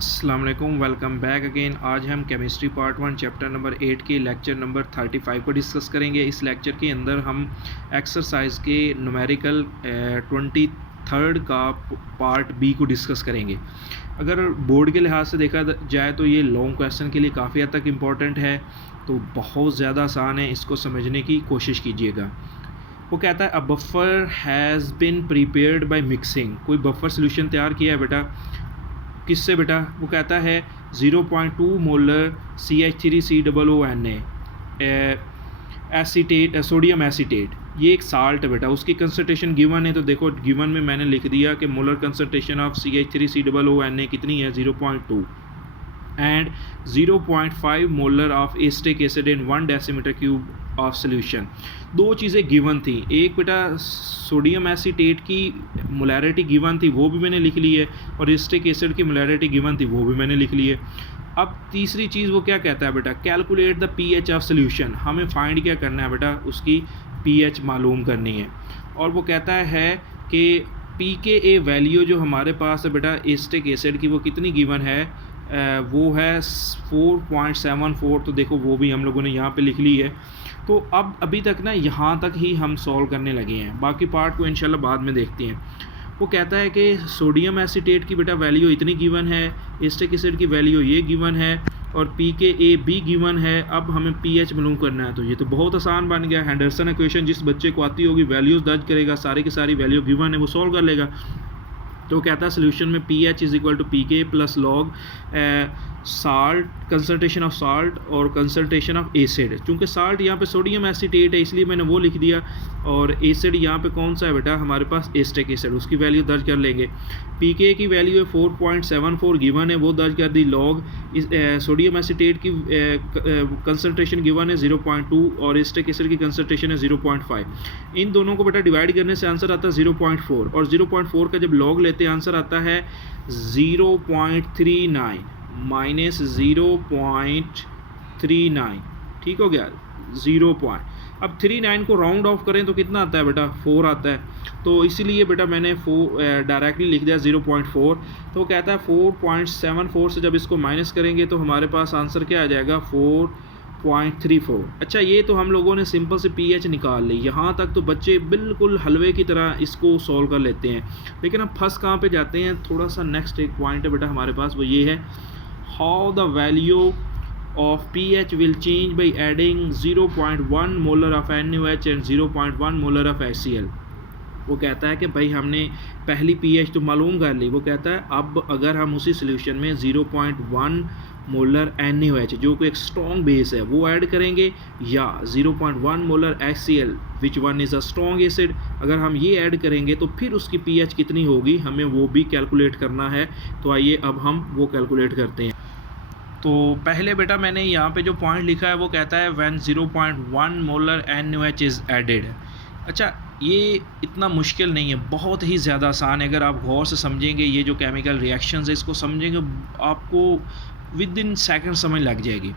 अस्सलाम वालेकुम, welcome back again. आज हम केमिस्ट्री पार्ट 1 चैप्टर नंबर 8 के लेक्चर नंबर 35 को डिस्कस करेंगे। इस लेक्चर के अंदर हम एक्सरसाइज के न्यूमेरिकल 23rd का पार्ट बी को डिस्कस करेंगे। अगर बोर्ड के लिहाज से देखा जाए तो ये लॉन्ग क्वेश्चन के लिए काफ़ी हद तक इम्पॉर्टेंट है, तो बहुत ज़्यादा आसान है, इसको समझने की कोशिश कीजिएगा। वो कहता है a buffer has been prepared by mixing. कोई बफर सोल्यूशन तैयार किया है बेटा, किससे बेटा? वो कहता है 0.2 molar CH3COONA acetate, sodium acetate. ये एक साल्ट है बेटा, उसकी कंसनट्रेशन गिवन है। तो देखो गिवन में मैंने लिख दिया कि मोलर कंसनट्रेशन ऑफ CH3COONA कितनी है, 0.2 and 0.5 molar of acetic acid in 1 decimetre cube of solution. दो चीज़ें गिवन थी, एक बेटा सोडियम एसीटेट की मोलैरिटी गिवन थी, वो भी मैंने लिख ली है, और एस्टिक एसिड की मोलैरिटी गिवन थी, वो भी मैंने लिख ली है। अब तीसरी चीज़ वो क्या कहता है बेटा, calculate the pH of solution. हमें फाइंड क्या करना है बेटा, उसकी पीएच मालूम करनी है। और वो कहता है कि pKa वैल्यू जो हमारे पास है बेटा एस्टिक एसिड की, वो कितनी गिवन है, वो है 4.74। तो देखो वो भी हम लोगों ने यहाँ पे लिख ली है। तो अब अभी तक ना यहाँ तक ही हम सॉल्व करने लगे हैं, बाकी पार्ट को इंशाल्लाह बाद में देखते हैं। वो कहता है कि सोडियम एसीटेट की बेटा वैल्यू इतनी गिवन है, एस्टिक एसिड की वैल्यू ये गिवन है, और pKa भी गिवन है। अब हमें pH मालूम करना है, तो ये तो बहुत आसान बन गया। हेंडरसन इक्वेशन जिस बच्चे को आती होगी वैल्यूज़ दर्ज करेगा, सारी की सारी वैल्यू गिवन है, वो सॉल्व कर लेगा। तो कहता है सोल्यूशन में pH is equal to pK plus log salt, concentration of salt और कंसनट्रेशन ऑफ एसिड। चूँकि साल्ट यहाँ पे सोडियम एसीटेट है इसलिए मैंने वो लिख दिया, और एसिड यहाँ पे कौन सा है बेटा, हमारे पास एस्टिक एसिड, उसकी वैल्यू दर्ज कर लेंगे। pK की वैल्यू है 4.74 गिवन है, वो दर्ज कर दी। लॉग सोडियम एसीटेट की कंसनट्रेशन गिवन है 0.2 और एस्टिक एसिड की कंसनट्रेशन है 0.5। इन दोनों को बेटा डिवाइड करने से आंसर आता है 0.4, और 0.4 का जब लॉग लेते हैं आंसर आता है 0.39 माइनस 0.39। ठीक हो गया, 0 पॉइंट। अब 39 को राउंड ऑफ करें तो कितना आता है बेटा, 4 आता है। तो इसीलिए बेटा मैंने 4 डायरेक्टली लिख दिया 0.4। तो कहता है 4.74 से जब इसको माइनस करेंगे तो हमारे पास आंसर क्या आ जाएगा, 4.34। अच्छा, ये तो हम लोगों ने सिंपल से pH निकाल ली। यहाँ तक तो बच्चे बिल्कुल हलवे की तरह इसको सॉल्व कर लेते हैं, लेकिन अब फंस कहाँ पे जाते हैं, थोड़ा सा नेक्स्ट एक पॉइंट है बेटा हमारे पास, वो ये है how the value of pH will change by adding 0.1 molar of NaOH and 0.1 molar of HCl। वो कहता है कि भाई हमने पहली pH तो मालूम कर ली। वो कहता है अब अगर हम उसी सोल्यूशन में 0.1 मोलर NaOH जो कि एक स्ट्रॉन्ग बेस है वो ऐड करेंगे, या 0.1 molar HCl which one is a strong acid, अगर हम ये ऐड करेंगे तो फिर उसकी pH कितनी होगी, हमें वो भी कैलकुलेट करना है। तो आइए अब हम वो कैलकुलेट करते हैं। तो पहले बेटा मैंने यहाँ पे जो पॉइंट लिखा है वो कहता है when 0.1 molar NaOH is added. अच्छा, ये इतना मुश्किल नहीं है, बहुत ही ज़्यादा आसान है। अगर आप गौर से समझेंगे ये जो केमिकल रिएक्शंस है इसको समझेंगे, आपको विद इन सेकंड समझ लग जाएगी।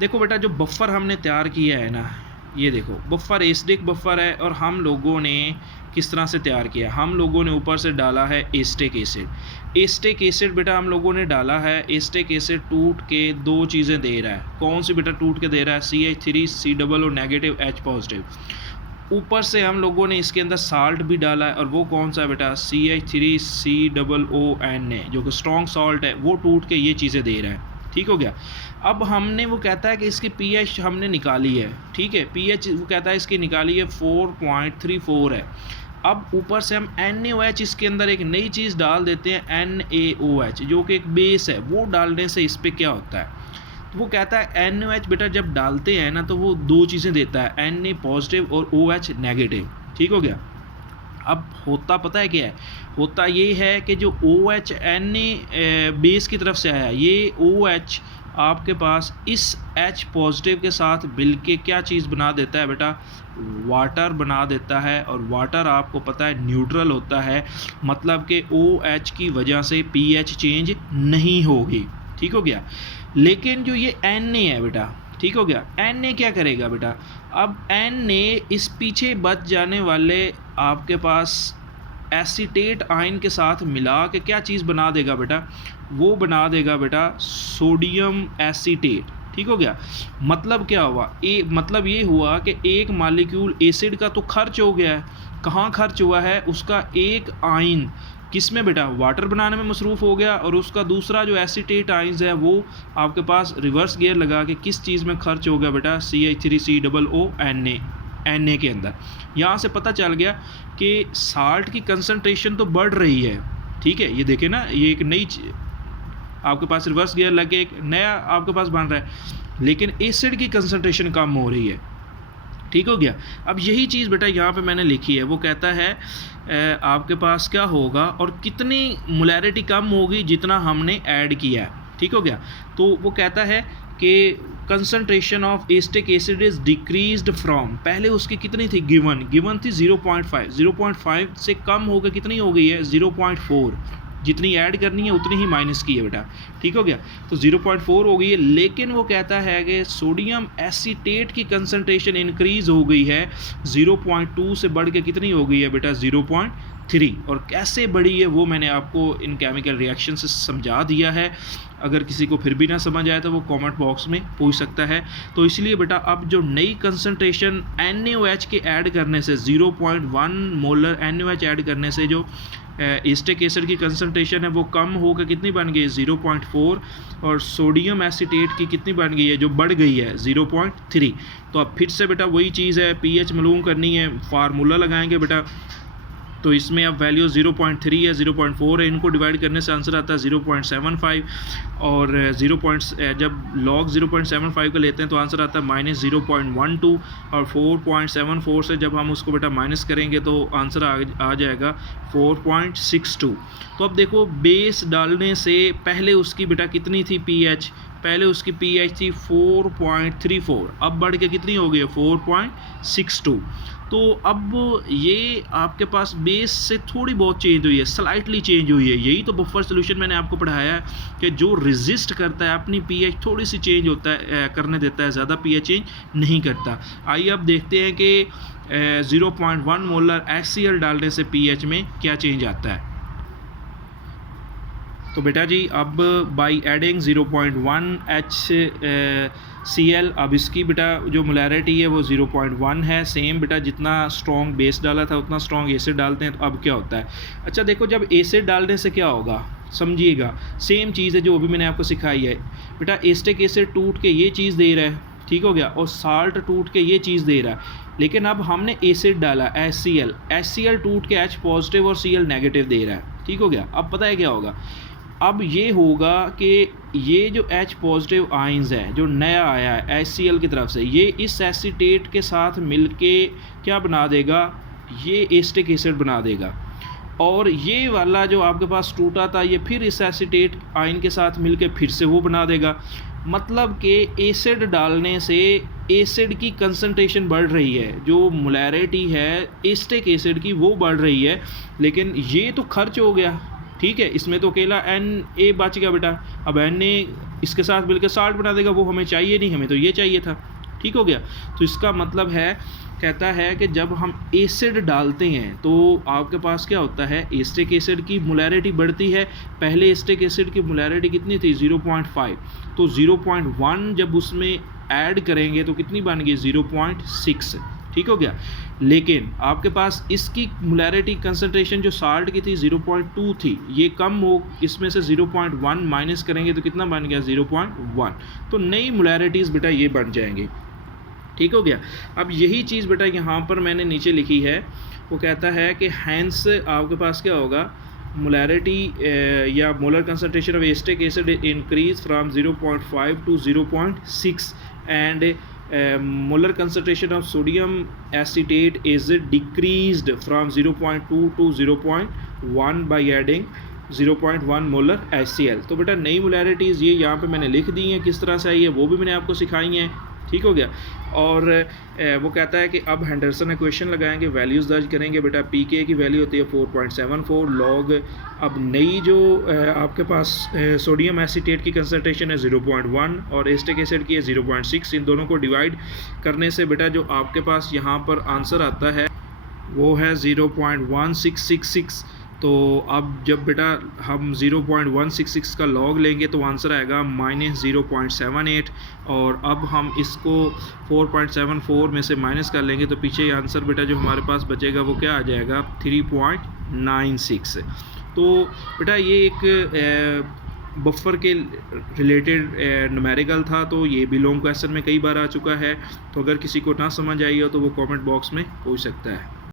देखो बेटा जो बफर हमने तैयार किया है ना, ये देखो बफर एसिडिक बफर है, और हम लोगों ने किस तरह से तैयार किया, हम लोगों ने ऊपर से डाला है एस्टिक एसिड। एस्टिक एसिड बेटा हम लोगों ने डाला है, एस्टिक एसिड टूट के दो चीज़ें दे रहा है। कौन सी बेटा टूट के दे रहा है, CH3COO नेगेटिव H पॉजिटिव। ऊपर से हम लोगों ने इसके अंदर साल्ट भी डाला है, और वो कौन सा है बेटा, CH3COONA जो कि स्ट्रॉन्ग सॉल्ट है, वो टूट के ये चीज़ें दे रहा है। ठीक हो गया। अब हमने वो कहता है कि इसकी pH हमने निकाली है, ठीक है, pH वो कहता है इसकी निकाली है 4.34 है। अब ऊपर से हम NaOH इसके अंदर एक नई चीज़ डाल देते हैं NaOH जो कि एक बेस है, वो डालने से इस पर क्या होता है, तो वो कहता है NaOH बेटा जब डालते हैं ना तो वो दो चीज़ें देता है, Na पॉजिटिव और OH नेगेटिव। ठीक हो गया। अब होता पता है क्या है, होता ये है कि जो OH Na बेस की तरफ से आया, ये OH आपके पास इस H पॉजिटिव के साथ मिल के क्या चीज़ बना देता है बेटा, वाटर बना देता है। और वाटर आपको पता है न्यूट्रल होता है, मतलब कि OH की वजह से pH चेंज नहीं होगी। ठीक हो गया। लेकिन जो ये Na है बेटा, ठीक हो गया, Na क्या करेगा बेटा, अब Na इस पीछे बच जाने वाले आपके पास एसीटेट आयन के साथ मिला के क्या चीज़ बना देगा बेटा, वो बना देगा बेटा सोडियम एसीटेट। ठीक हो गया। मतलब क्या हुआ, मतलब ये हुआ कि एक मॉलिक्यूल एसिड का तो खर्च हो गया है। कहाँ खर्च हुआ है, उसका एक आयन किस में बेटा, वाटर बनाने में मसरूफ़ हो गया, और उसका दूसरा जो एसीटेट आयन्स है वो आपके पास रिवर्स गियर लगा के किस चीज़ में खर्च हो गया बेटा, CH3COO के अंदर। यहाँ से पता चल गया कि साल्ट की कंसनट्रेशन तो बढ़ रही है। ठीक है, ये देखें ना, ये एक नई आपके पास रिवर्स गियर लग के एक नया आपके पास बन रहा है, लेकिन एसिड की कंसनट्रेशन कम हो रही है। ठीक हो गया। अब यही चीज़ बेटा यहाँ पे मैंने लिखी है, वो कहता है आपके पास क्या होगा और कितनी मोलैरिटी कम होगी जितना हमने ऐड किया है। ठीक हो गया। तो वो कहता है कि concentration of acetic acid is decreased from, पहले उसकी कितनी थी, गिवन थी 0.5 से कम होकर कितनी हो गई है 0.4, जितनी ऐड करनी है उतनी ही माइनस की है बेटा। ठीक हो गया। तो 0.4 हो गई है, लेकिन वो कहता है कि सोडियम एसीटेट की कंसनट्रेशन इंक्रीज़ हो गई है 0.2 से बढ़ के कितनी हो गई है बेटा 0.3। और कैसे बढ़ी है वो मैंने आपको इन केमिकल रिएक्शन से समझा दिया है। अगर किसी को फिर भी ना समझ आए तो वो कमेंट बॉक्स में पूछ सकता है। तो इसलिए बेटा अब जो नई कंसनट्रेशन NaOH के ऐड करने से 0.1 मोलर NaOH ऐड करने से जो एस्टिक एसिड की कंसनट्रेशन है वो कम होकर कितनी बन गई है 0.4, और सोडियम एसीटेट की कितनी बन गई है, जो बढ़ गई है 0.3। तो अब फिर से बेटा वही चीज़ है, pH मालूम करनी है, फार्मूला लगाएंगे बेटा। तो इसमें अब वैल्यू 0.3 है, 0.4 है, इनको डिवाइड करने से आंसर आता है 0.75, और जब लॉग 0.75 का लेते हैं तो आंसर आता है -0.12, और 4.74 से जब हम उसको बेटा माइनस करेंगे तो आंसर आ जाएगा 4.62। तो अब देखो बेस डालने से पहले उसकी बेटा कितनी थी pH, पहले उसकी pH थी 4.34, अब बढ़ के कितनी हो गई है 4.62। तो अब ये आपके पास बेस से थोड़ी बहुत चेंज हुई है, स्लाइटली चेंज हुई है। यही तो बफर सोल्यूशन मैंने आपको पढ़ाया है कि जो रेजिस्ट करता है अपनी pH थोड़ी सी चेंज होता है करने देता है, ज़्यादा pH चेंज नहीं करता। आइए अब देखते हैं कि 0.1 मोलर HCl डालने से pH में क्या चेंज आता है। तो बेटा जी अब बाई एडिंग 0.1 HCl, अब इसकी बेटा जो मोलैरिटी है वो 0.1 है। सेम बेटा जितना स्ट्रॉन्ग बेस डाला था उतना स्ट्रॉन्ग एसिड डालते हैं। तो अब क्या होता है, अच्छा देखो जब एसिड डालने से क्या होगा समझिएगा, सेम चीज़ है जो अभी मैंने आपको सिखाई है बेटा। एस्टिक एसिड टूट के ये चीज़ दे रहा है, ठीक हो गया, और साल्ट टूट के ये चीज़ दे रहा है। लेकिन अब हमने एसिड डाला HCl टूट के H पॉजिटिव और Cl नेगेटिव दे रहा है। ठीक हो गया। अब पता है क्या होगा, अब ये होगा कि ये जो H पॉजिटिव आयंस है जो नया आया है HCl की तरफ से, ये इस एसीटेट के साथ मिलके क्या बना देगा, ये एस्टिक एसिड बना देगा। और ये वाला जो आपके पास टूटा था ये फिर इस एसीटेट आयन के साथ मिलके फिर से वो बना देगा। मतलब कि एसिड डालने से एसिड की कंसंट्रेशन बढ़ रही है, जो मोलैरिटी है एस्टिक एसिड की वो बढ़ रही है, लेकिन ये तो खर्च हो गया। ठीक है, इसमें तो अकेला Na बच गया बेटा। अब Na इसके साथ मिलकर साल्ट बना देगा, वो हमें चाहिए नहीं, हमें तो ये चाहिए था। ठीक हो गया। तो इसका मतलब है, कहता है कि जब हम एसिड डालते हैं तो आपके पास क्या होता है, एस्टिक एसिड की मोलैरिटी बढ़ती है। पहले एस्टिक एसिड की मोलैरिटी कितनी थी 0.5, तो 0.1 जब उसमें ऐड करेंगे तो कितनी बन गई 0.6। ठीक हो गया। लेकिन आपके पास इसकी मोलैरिटी कंसंट्रेशन जो साल्ट की थी 0.2 थी, ये कम हो, इसमें से 0.1 माइनस करेंगे तो कितना बन गया 0.1। तो नई मोलैरिटीज़ बेटा ये बन जाएंगी। ठीक हो गया। अब यही चीज़ बेटा यहाँ पर मैंने नीचे लिखी है, वो कहता है कि हैंस आपके पास क्या होगा, मोलैरिटी या molar concentration of acetic acid increase from 0.5 to 0.6 and molar concentration of sodium acetate is decreased from 0.2 to 0.1 by adding 0.1 molar HCl। तो बेटा नई मोलैरिटीज़ ये यहाँ पे मैंने लिख दी हैं, किस तरह से आई है वो भी मैंने आपको सिखाई हैं। ठीक हो गया। और वो कहता है कि अब हेंडरसन इक्वेशन लगाएंगे, वैल्यूज़ दर्ज करेंगे बेटा। pK की वैल्यू होती है 4.74 लॉग। अब नई जो आपके पास सोडियम एसीटेट की कंसंट्रेशन है 0.1 और एस्टिक एसिड की है 0.6, इन दोनों को डिवाइड करने से बेटा जो आपके पास यहाँ पर आंसर आता है वो है 0.1666 तो अब जब बेटा हम 0.166 का लॉग लेंगे तो आंसर आएगा -0.78, और अब हम इसको 4.74 में से माइनस कर लेंगे तो पीछे आंसर बेटा जो हमारे पास बचेगा वो क्या आ जाएगा 3.96। तो बेटा ये एक बफर के रिलेटेड न्यूमेरिकल था, तो ये भी लॉन्ग क्वेश्चन में कई बार आ चुका है। तो अगर किसी को ना समझ आई हो तो वो कमेंट बॉक्स में पूछ सकता है।